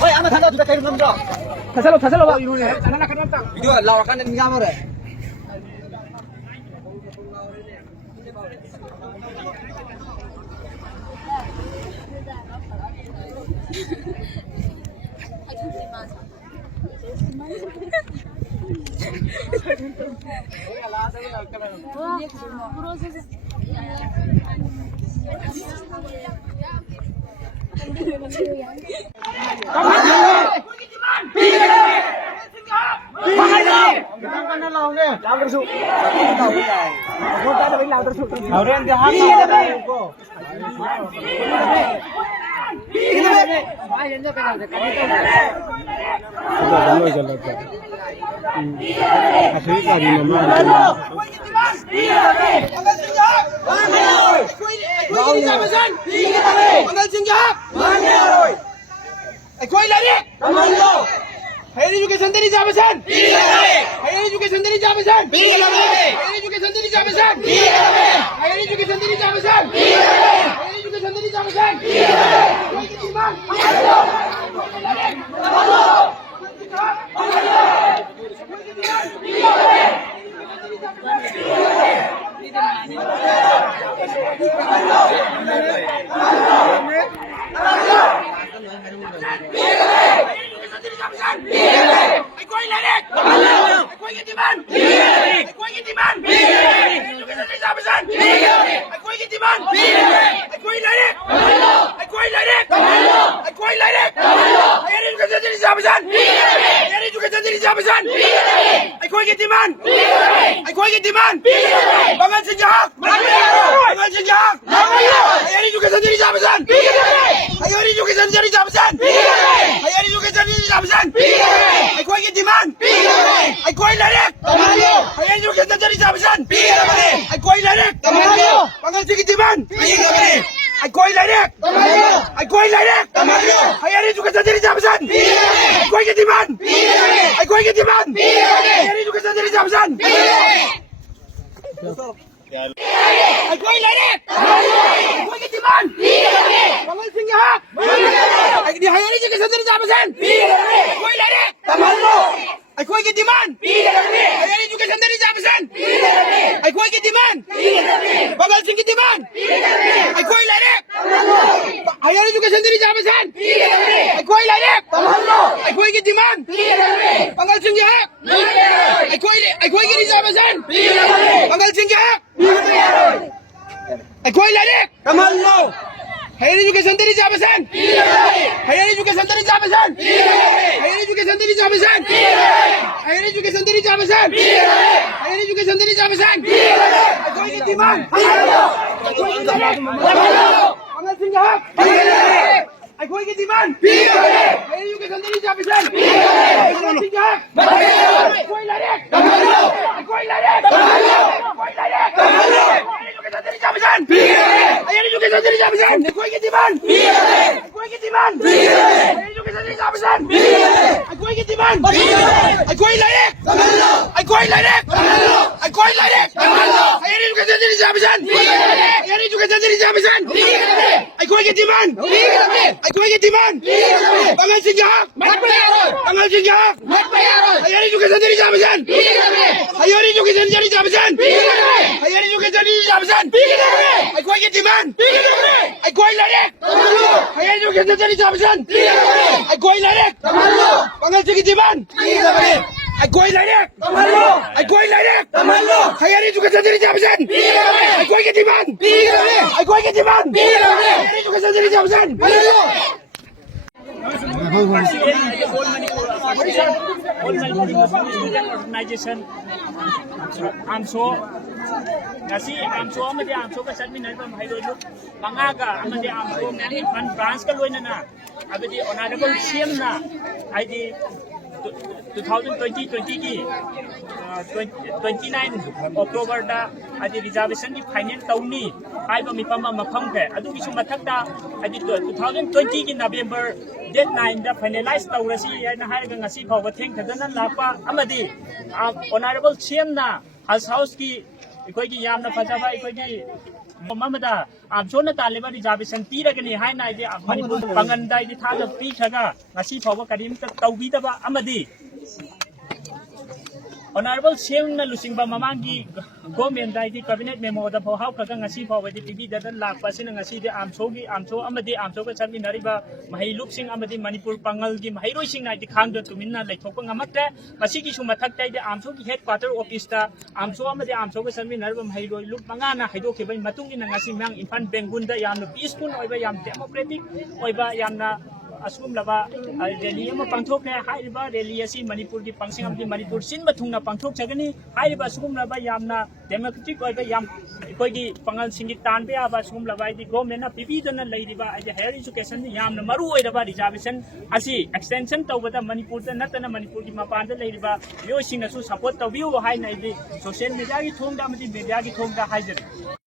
Hoy, ama thanda sudah kayak ngamro. Tasalo ba? Video lawakan dan ngamro. Koy lari, Kamando. Higher education dari Jabasan. Higher education dari Jabasan. Higher education dari Jabasan. Higher education dari Jabasan. Higher education dari Jabasan. Koy ketimbang. Kamando. Kamando. Bangan sejak. Bangan sejak. Higher education dari Jabasan. Higher education dari Jabasan. Higher education dari Jabasan. Koy ketimbang. Koy lari. Higher education dari Jabasan. Koy lari. Bangan ketimbang. Koy lari. Koy lari. Higher education dari Jabasan. Koy ketimbang. Koy ketimbang. Higher education dari Jabasan. Koy lari. Koy ketimbang. Bangan singgah. Di higher education dari Jabasan. Koy lari. Koy ketimbang. Higher education dari Jabasan. Koy ketimbang. Bangan sing ketimbang. Koy lari. Higher education dari Jabasan. Koy lari. Koy ketimbang. Bangan singgah. Koy kiri Jabasan. Bangan singgah. Koy lari. Higher education dari Jabasan. Higher education dari Jabasan. Higher education dari Jabasan. Higher education dari Jabasan. Higher education dari Jabasan. Koy ketimbang. Bangan singgah. Koy ketimbang. Higher education dari Jabasan. Bangan singgah. Koy lari. Koy lari. Koy lari. Higher education dari Jabasan. Koy ketimbang. Koy ketimbang. Higher education dari Jabasan. Koy ketimbang. Koy lari. Koy lari. Koy lari. Higher education dari Jabasan. Higher education dari Jabasan. Koy ketimbang. Koy ketimbang. Bangan singgah. Bangan singgah. Higher education dari Jabasan. Higher education dari Jabasan. Higher education dari Jabasan. Koy ketimbang. Koy lari. Higher education dari Jabasan. Koy lari. Bangan sing ketimbang. Koy lari. Koy lari. Higher education dari Jabasan. Koy ketimbang. Koy ketimbang. Higher education dari Jabasan. Organization. I'm so ngasi amso amadi amso ka chadminai ba mahailoi lup mangaga amadi amso fan branch ka loina na abadi honorable CM na ID 2020 की 29 October da adi reservation की final तौनी आइबा मिपम मफम थे अदुगी सु मथक्ता adi 2020 की November date 9 da finalize तौरसी याना हाइगा ngasi फावगा थेंग थदना लापा अमदी honorable CM ना house की इकोई की यामना फजाबा इकोई की ममदा आमसोना तालेबा रिजर्वेशन पीरगनी हाइना इदि मणिपुर पंगन दाइदि थाग पीखगा ngasi फावगा करीमता तौबीदबा अमदी Honorable CM na lusingba mamangi government daidi cabinet memo da pho hau khaga ngasi pho wadi pibi dadan lak pasin ngasi de amso amadi amso ka chami nariba mahai lupsing amadi manipur pangal gi mahai roi sing nai di khang do tuminna lai thokpa ngamatte masi gi suma thak tai de amso gi headquarter office ta amso amadi amso ka chami nariba mahai roi lup manga na haido ke bai matung ina ngasi mang infan bengun da yamna peaceful oiba yam democratic oiba yamna asum laba rally ama pangthok ne haiba rally asi manipur gi pangsing amdi manipur sin bathungna pangthok chagani haiba asum laba yamna democratic oiba yam koi gi pangal singi tan be aba asum laba di government na pipi dana leiriba ai higher education yamna maru oiraba reservation asi extension tawbada manipur da natana manipur gi mapan da leiriba yo singa su support tawiu haina idi social media gi thongda amdi media gi thongda haijari